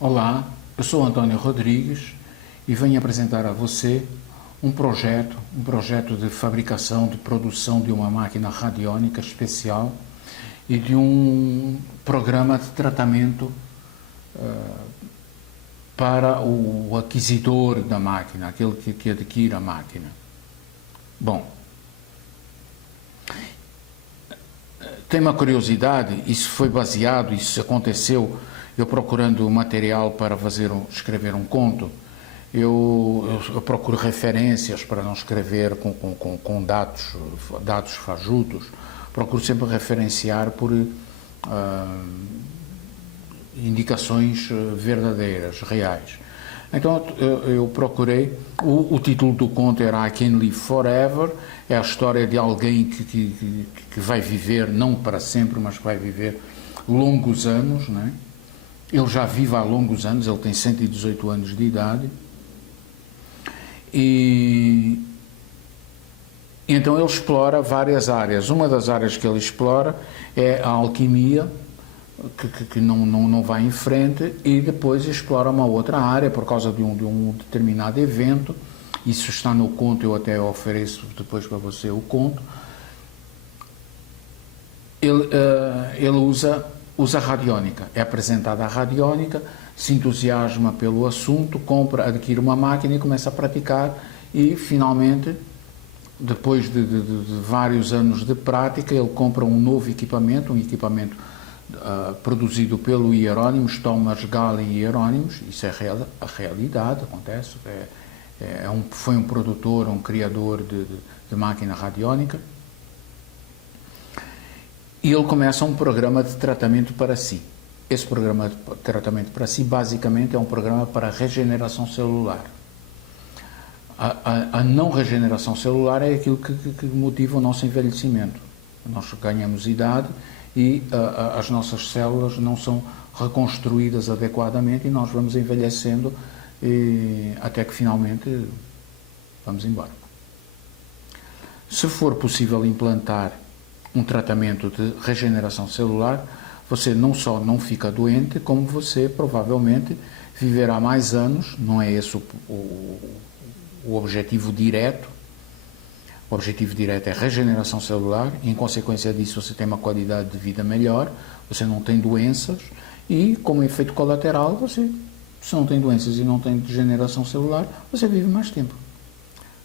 Olá, eu sou António Rodrigues e venho apresentar a você um projeto de fabricação, de produção de uma máquina radiónica especial e de um programa de tratamento para o aquisitor da máquina, aquele que adquire a máquina. Bom, tem uma curiosidade, isso foi baseado, isso aconteceu, eu procurando material para escrever um conto, eu procuro referências para não escrever com dados fajutos, procuro sempre referenciar por indicações verdadeiras, reais. Então eu procurei, o título do conto era I Can Live Forever, é a história de alguém que vai viver, não para sempre, mas que vai viver longos anos, né? Ele já vive há longos anos, ele tem 118 anos de idade, e então ele explora várias áreas. Uma das áreas que ele explora é a alquimia, que não vai em frente, e depois explora uma outra área por causa de um determinado evento. Isso está no conto, eu até ofereço depois para você o conto. Ele usa a radiónica, é apresentada a radiónica, se entusiasma pelo assunto, adquire uma máquina e começa a praticar, e finalmente, depois de vários anos de prática, ele compra um novo equipamento, produzido pelo Hieronymus, Thomas Galen Hieronymus. Isso é a realidade, acontece, foi um produtor, um criador de máquina radiónica, e ele começa um programa de tratamento para si. Esse programa de tratamento para si, basicamente, é um programa para regeneração celular. A não regeneração celular é aquilo que motiva o nosso envelhecimento. Nós ganhamos idade e as nossas células não são reconstruídas adequadamente e nós vamos envelhecendo até que finalmente vamos embora. Se for possível implantar um tratamento de regeneração celular, você não só não fica doente, como você provavelmente viverá mais anos. Não é esse o objetivo direto. O objetivo direto é regeneração celular, e em consequência disso você tem uma qualidade de vida melhor, você não tem doenças, e como efeito colateral, se não tem doenças e não tem degeneração celular, você vive mais tempo.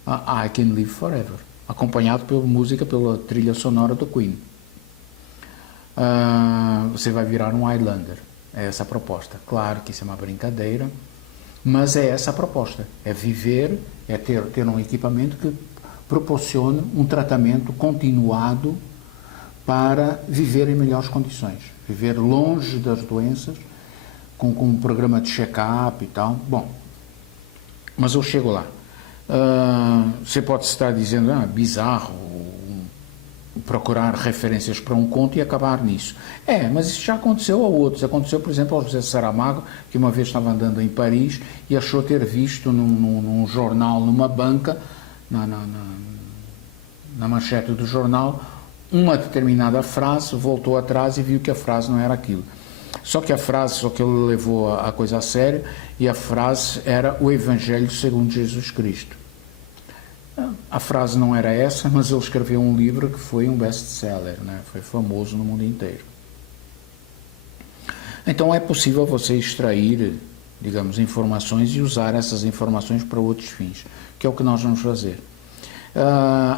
I Can Live Forever, acompanhado pela música, pela trilha sonora do Queen. Você vai virar um Highlander, é essa a proposta. Claro que isso é uma brincadeira, mas é essa a proposta, é viver, é ter um equipamento que proporciona um tratamento continuado para viver em melhores condições, viver longe das doenças, com um programa de check-up e tal. Bom, mas eu chego lá. Você pode estar dizendo, bizarro, procurar referências para um conto e acabar nisso. Mas isso já aconteceu a outros. Aconteceu, por exemplo, ao José Saramago, que uma vez estava andando em Paris e achou ter visto num jornal, numa banca, na manchete do jornal, uma determinada frase, voltou atrás e viu que a frase não era aquilo. Só que ele levou a coisa a sério, e a frase era o Evangelho segundo Jesus Cristo. A frase não era essa, mas ele escreveu um livro que foi um best-seller, né? Foi famoso no mundo inteiro. Então é possível você extrair, digamos, informações e usar essas informações para outros fins, que é o que nós vamos fazer.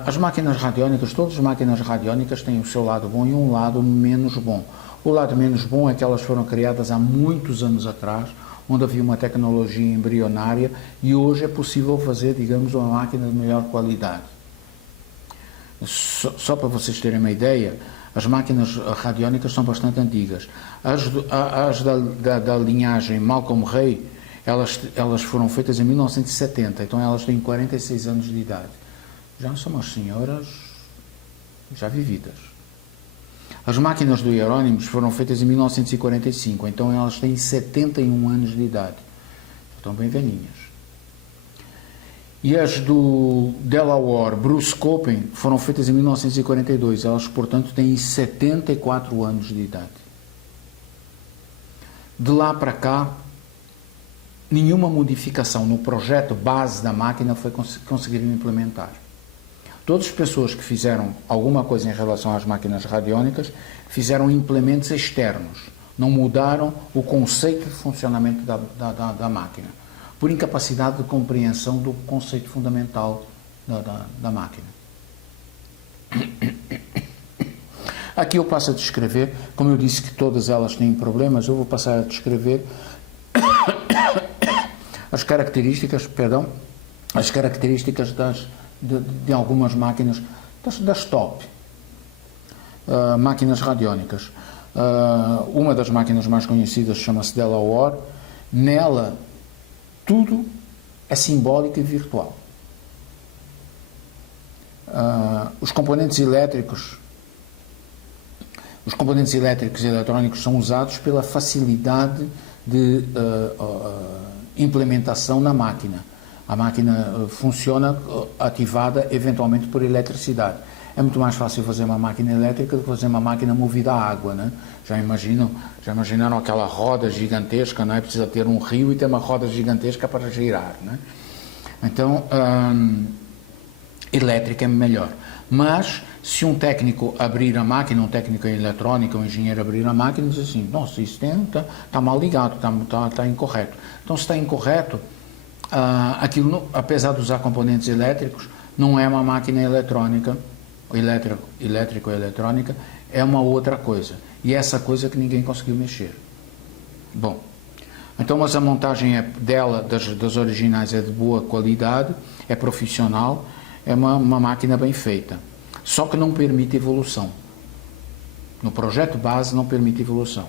As máquinas radiónicas, todas as máquinas radiónicas têm o seu lado bom e um lado menos bom. O lado menos bom é que elas foram criadas há muitos anos atrás, onde havia uma tecnologia embrionária, e hoje é possível fazer, digamos, uma máquina de melhor qualidade. Só para vocês terem uma ideia, as máquinas radiónicas são bastante antigas. As da linhagem Malcolm Ray, elas foram feitas em 1970, então elas têm 46 anos de idade. Já são umas senhoras já vividas. As máquinas do Hieronymus foram feitas em 1945, então elas têm 71 anos de idade. Estão bem velhinhas. E as do Delaware Bruce Copen foram feitas em 1942, elas, portanto, têm 74 anos de idade. De lá para cá, nenhuma modificação no projeto base da máquina foi conseguido implementar. Todas as pessoas que fizeram alguma coisa em relação às máquinas radiónicas fizeram implementos externos, não mudaram o conceito de funcionamento da máquina, por incapacidade de compreensão do conceito fundamental da máquina. Aqui eu passo a descrever, como eu disse que todas elas têm problemas, eu vou passar a descrever as características de algumas máquinas, das top máquinas radiónicas. Uma das máquinas mais conhecidas chama-se Delaware. Nela, tudo é simbólico e virtual. Os componentes elétricos e eletrónicos são usados pela facilidade de implementação na máquina. A máquina funciona ativada eventualmente por eletricidade. É muito mais fácil fazer uma máquina elétrica do que fazer uma máquina movida a água, né? Já imaginaram aquela roda gigantesca, não é? Precisa ter um rio e ter uma roda gigantesca para girar, né? Então, elétrica é melhor. Mas, se um técnico abrir a máquina, um técnico em eletrónica, um engenheiro abrir a máquina, diz assim, nossa, isso está mal ligado, está incorreto. Então, se está incorreto, aquilo, apesar de usar componentes elétricos, não é uma máquina eletrônica, elétrico ou eletrônica, é uma outra coisa. E é essa coisa que ninguém conseguiu mexer. Bom, então, mas a montagem dela, das originais, é de boa qualidade, é profissional, é uma máquina bem feita. Só que não permite evolução. No projeto base não permite evolução.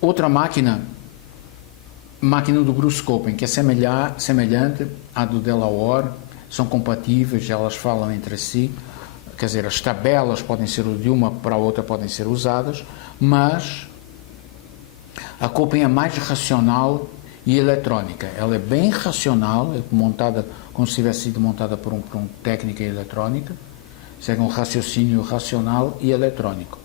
Outra máquina do Bruce Copen, que é semelhante à do Delaware, são compatíveis, elas falam entre si, quer dizer, as tabelas podem ser de uma para a outra, podem ser usadas, mas a Copen é mais racional e eletrónica. Ela é bem racional, é montada como se tivesse sido montada por um técnico em eletrónica, segue um raciocínio racional e eletrônico.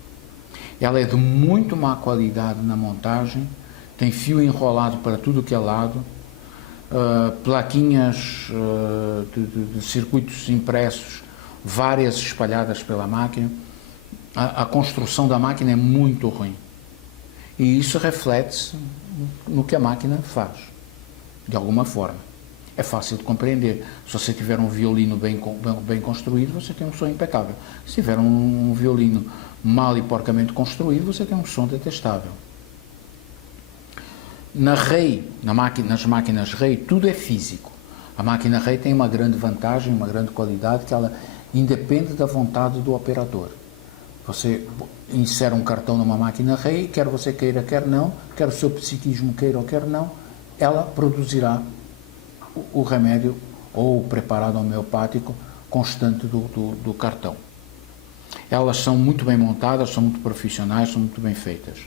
Ela é de muito má qualidade na montagem, tem fio enrolado para tudo que é lado, plaquinhas de circuitos impressos, várias espalhadas pela máquina. A construção da máquina é muito ruim. E isso reflete-se no que a máquina faz, de alguma forma. É fácil de compreender. Se você tiver um violino bem construído, você tem um som impecável. Se tiver um violino mal e porcamente construído, você tem um som detestável. Nas máquinas Rei, tudo é físico. A máquina Rei tem uma grande vantagem, uma grande qualidade, que ela independe da vontade do operador. Você insere um cartão numa máquina Rei, quer você queira, quer não, quer o seu psiquismo queira ou quer não, ela produzirá o remédio ou o preparado homeopático constante do cartão. Elas são muito bem montadas, são muito profissionais, são muito bem feitas.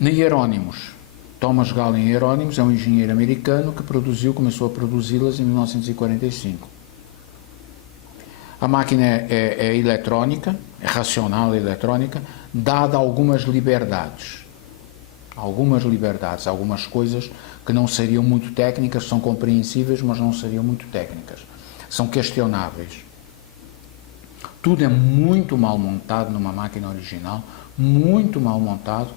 Na Hieronymus, Thomas Galen Hieronymus é um engenheiro americano que começou a produzi-las em 1945. A máquina é eletrônica, é racional eletrônica, dada algumas liberdades, algumas coisas que não seriam muito técnicas, são compreensíveis, mas não seriam muito técnicas, são questionáveis. Tudo é muito mal montado numa máquina original, muito mal montado,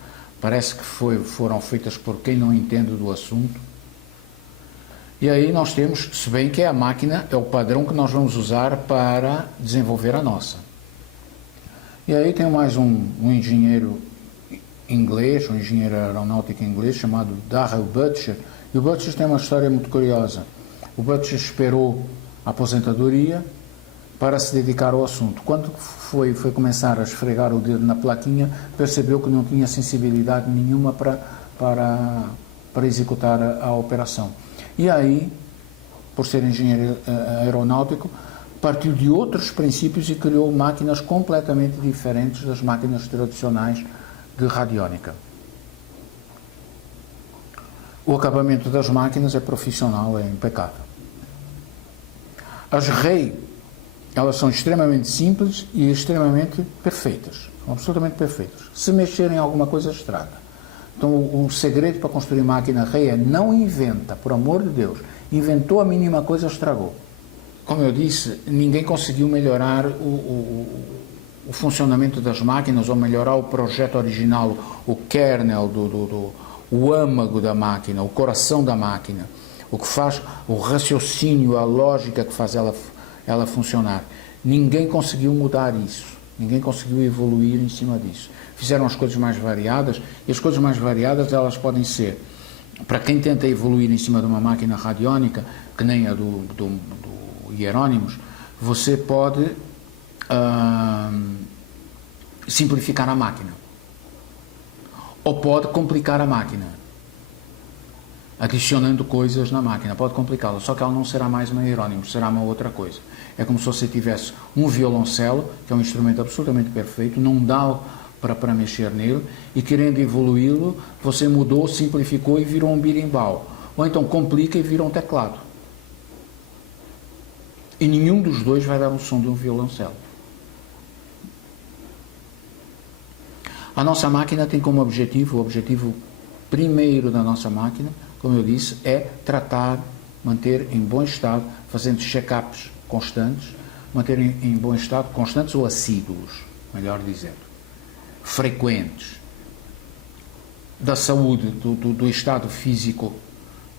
parece que foram feitas por quem não entende do assunto. E aí nós temos, se bem que a máquina é o padrão que nós vamos usar para desenvolver a nossa. E aí tem mais um engenheiro inglês, um engenheiro aeronáutico inglês chamado Darrell Butcher, e o Butcher tem uma história muito curiosa. O Butcher esperou a aposentadoria para se dedicar ao assunto. Quando foi começar a esfregar o dedo na plaquinha, percebeu que não tinha sensibilidade nenhuma para executar a operação. E aí, por ser engenheiro aeronáutico, partiu de outros princípios e criou máquinas completamente diferentes das máquinas tradicionais de radiónica. O acabamento das máquinas é profissional, é impecável. As Rei, elas são extremamente simples e extremamente perfeitas, absolutamente perfeitas. Se mexerem em alguma coisa, estraga. Então, o segredo para construir máquina rei é não inventa, por amor de Deus. Inventou a mínima coisa, estragou. Como eu disse, ninguém conseguiu melhorar o funcionamento das máquinas ou melhorar o projeto original, o kernel, o âmago da máquina, o coração da máquina, o que faz o raciocínio, a lógica que faz ela funcionar. Ninguém conseguiu mudar isso, ninguém conseguiu evoluir em cima disso. Fizeram as coisas mais variadas, e as coisas mais variadas elas podem ser, para quem tenta evoluir em cima de uma máquina radiônica, que nem a do Hieronymus, você pode simplificar a máquina, ou pode complicar a máquina, adicionando coisas na máquina, pode complicá-la, só que ela não será mais uma Hieronymus, será uma outra coisa. É como se você tivesse um violoncelo, que é um instrumento absolutamente perfeito, não dá para mexer nele, e querendo evoluí-lo, você mudou, simplificou e virou um birimbau. Ou então complica e vira um teclado. E nenhum dos dois vai dar o som de um violoncelo. A nossa máquina tem como objetivo, o objetivo primeiro da nossa máquina, como eu disse, é tratar, manter em bom estado, fazendo check-ups constantes, manter em bom estado, constantes ou assíduos, melhor dizendo, frequentes, da saúde, do estado físico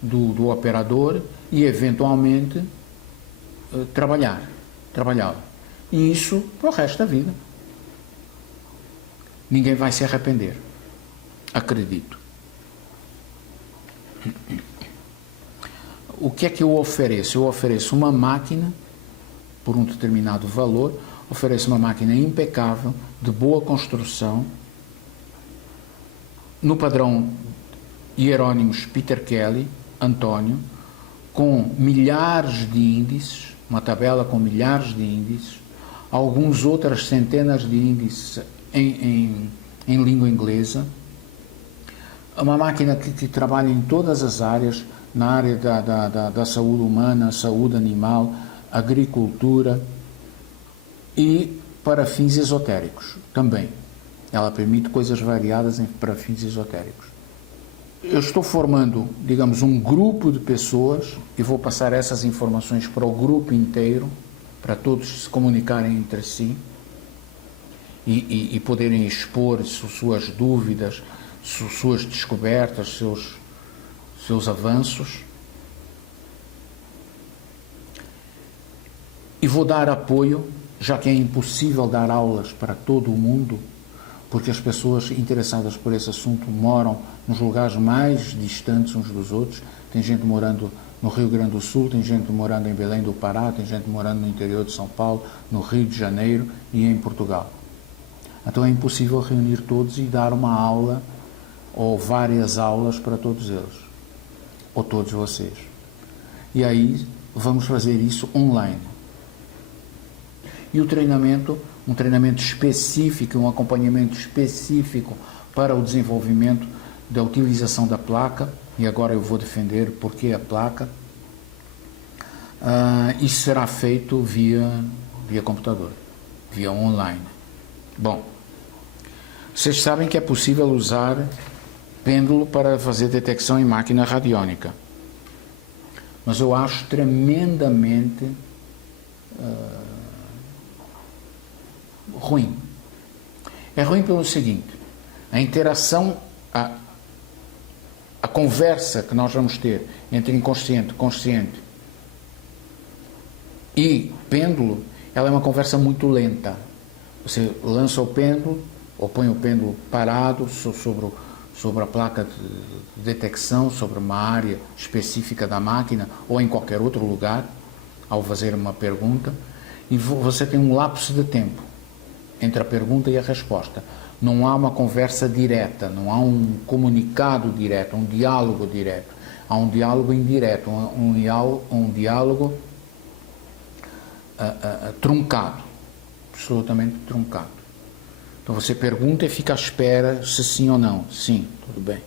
do operador e, eventualmente, trabalhá-lo. E isso para o resto da vida. Ninguém vai se arrepender. Acredito. O que é que eu ofereço? Eu ofereço uma máquina por um determinado valor, ofereço uma máquina impecável, de boa construção, no padrão Hieronymus, Peter Kelly, António, com milhares de índices, uma tabela com milhares de índices, algumas outras centenas de índices em língua inglesa, uma máquina que trabalha em todas as áreas, na área da saúde humana, saúde animal, agricultura e para fins esotéricos também. Ela permite coisas variadas para fins esotéricos. Eu estou formando, digamos, um grupo de pessoas e vou passar essas informações para o grupo inteiro, para todos se comunicarem entre si e poderem expor suas dúvidas, suas descobertas, seus avanços. E vou dar apoio, já que é impossível dar aulas para todo o mundo, porque as pessoas interessadas por esse assunto moram nos lugares mais distantes uns dos outros. Tem gente morando no Rio Grande do Sul, tem gente morando em Belém do Pará, tem gente morando no interior de São Paulo, no Rio de Janeiro e em Portugal. Então é impossível reunir todos e dar uma aula ou várias aulas para todos eles, ou todos vocês. E aí vamos fazer isso online. E o treinamento, um treinamento específico, um acompanhamento específico para o desenvolvimento da utilização da placa, e agora eu vou defender porque a placa, isso será feito via computador, via online. Bom, vocês sabem que é possível usar pêndulo para fazer detecção em máquina radiônica, mas eu acho tremendamente ruim. É ruim pelo seguinte: a interação, a conversa que nós vamos ter entre inconsciente, consciente e pêndulo, ela é uma conversa muito lenta. Você lança o pêndulo, ou põe o pêndulo parado sobre a placa de detecção, sobre uma área específica da máquina, ou em qualquer outro lugar, ao fazer uma pergunta, e você tem um lapso de tempo entre a pergunta e a resposta. Não há uma conversa direta, não há um comunicado direto, um diálogo direto. Há um diálogo indireto, um diálogo truncado, absolutamente truncado. Então você pergunta e fica à espera se sim ou não. Sim, tudo bem.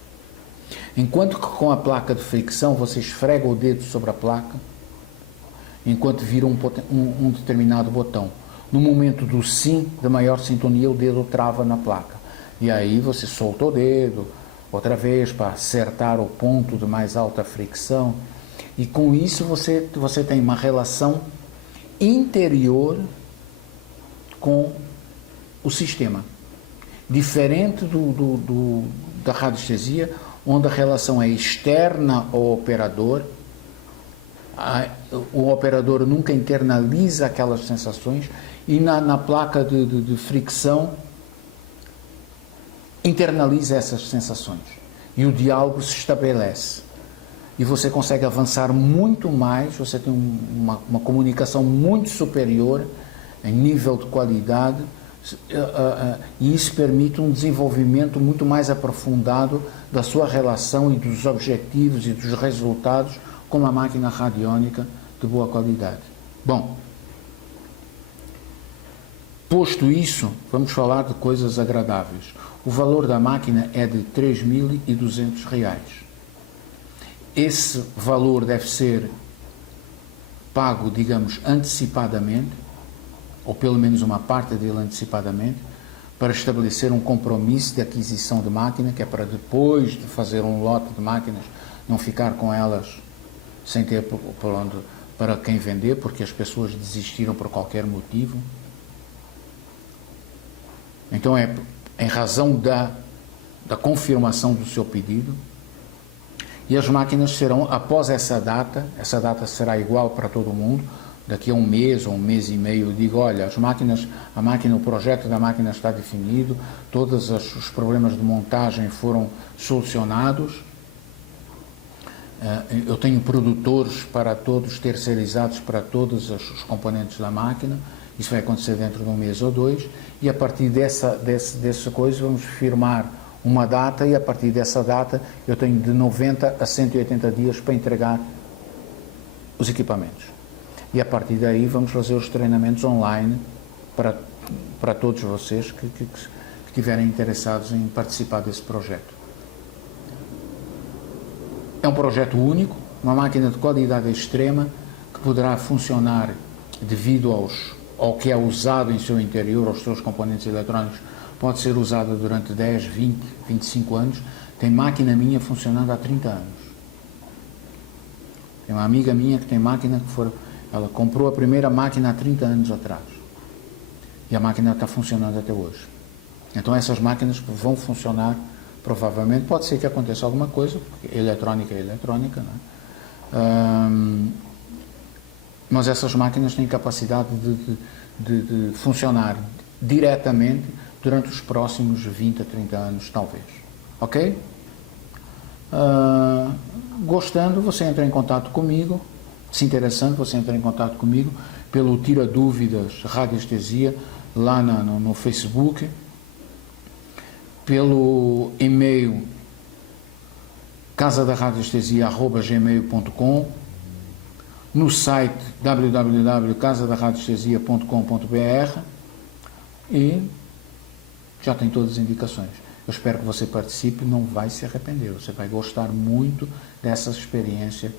Enquanto que com a placa de fricção você esfrega o dedo sobre a placa, enquanto vira um determinado botão. No momento do sim, da maior sintonia, o dedo trava na placa. E aí você solta o dedo, outra vez para acertar o ponto de mais alta fricção, e com isso você tem uma relação interior com o sistema. Diferente da radiestesia, onde a relação é externa ao operador, o operador nunca internaliza aquelas sensações, e na placa de fricção internaliza essas sensações e o diálogo se estabelece e você consegue avançar muito mais, você tem uma comunicação muito superior em nível de qualidade, e isso permite um desenvolvimento muito mais aprofundado da sua relação e dos objetivos e dos resultados com uma máquina radiônica de boa qualidade. Bom, posto isso, vamos falar de coisas agradáveis. O valor da máquina é de R$3.200. Esse valor deve ser pago, digamos, antecipadamente, ou pelo menos uma parte dele antecipadamente, para estabelecer um compromisso de aquisição de máquina, que é para depois de fazer um lote de máquinas, não ficar com elas sem ter para quem vender, porque as pessoas desistiram por qualquer motivo. Então é em razão da confirmação do seu pedido, e as máquinas serão, após essa data será igual para todo mundo, daqui a um mês ou um mês e meio, eu digo, olha, o projeto da máquina está definido, todos os problemas de montagem foram solucionados, eu tenho produtores para todos, terceirizados para todos os componentes da máquina, isso vai acontecer dentro de um mês ou dois, e a partir dessa coisa vamos firmar uma data, e a partir dessa data eu tenho de 90 a 180 dias para entregar os equipamentos. E a partir daí vamos fazer os treinamentos online para todos vocês que estiverem interessados em participar desse projeto. É um projeto único, uma máquina de qualidade extrema que poderá funcionar devido ao que é usado em seu interior, aos seus componentes eletrónicos, pode ser usada durante 10, 20, 25 anos. Tem máquina minha funcionando há 30 anos. Tem uma amiga minha que tem máquina ela comprou a primeira máquina há 30 anos atrás. E a máquina está funcionando até hoje. Então essas máquinas vão funcionar, provavelmente, pode ser que aconteça alguma coisa, porque eletrônica é eletrônica, não é? Mas essas máquinas têm capacidade de funcionar diretamente durante os próximos 20 a 30 anos, talvez. Ok? Gostando, você entra em contato comigo. Se interessando, você entra em contato comigo pelo Tira Dúvidas Radiestesia, lá no Facebook, pelo e-mail casadaradiestesia@gmail.com, no site www.casadaradiestesia.com.br, e já tem todas as indicações. Eu espero que você participe, não vai se arrepender, você vai gostar muito dessa experiência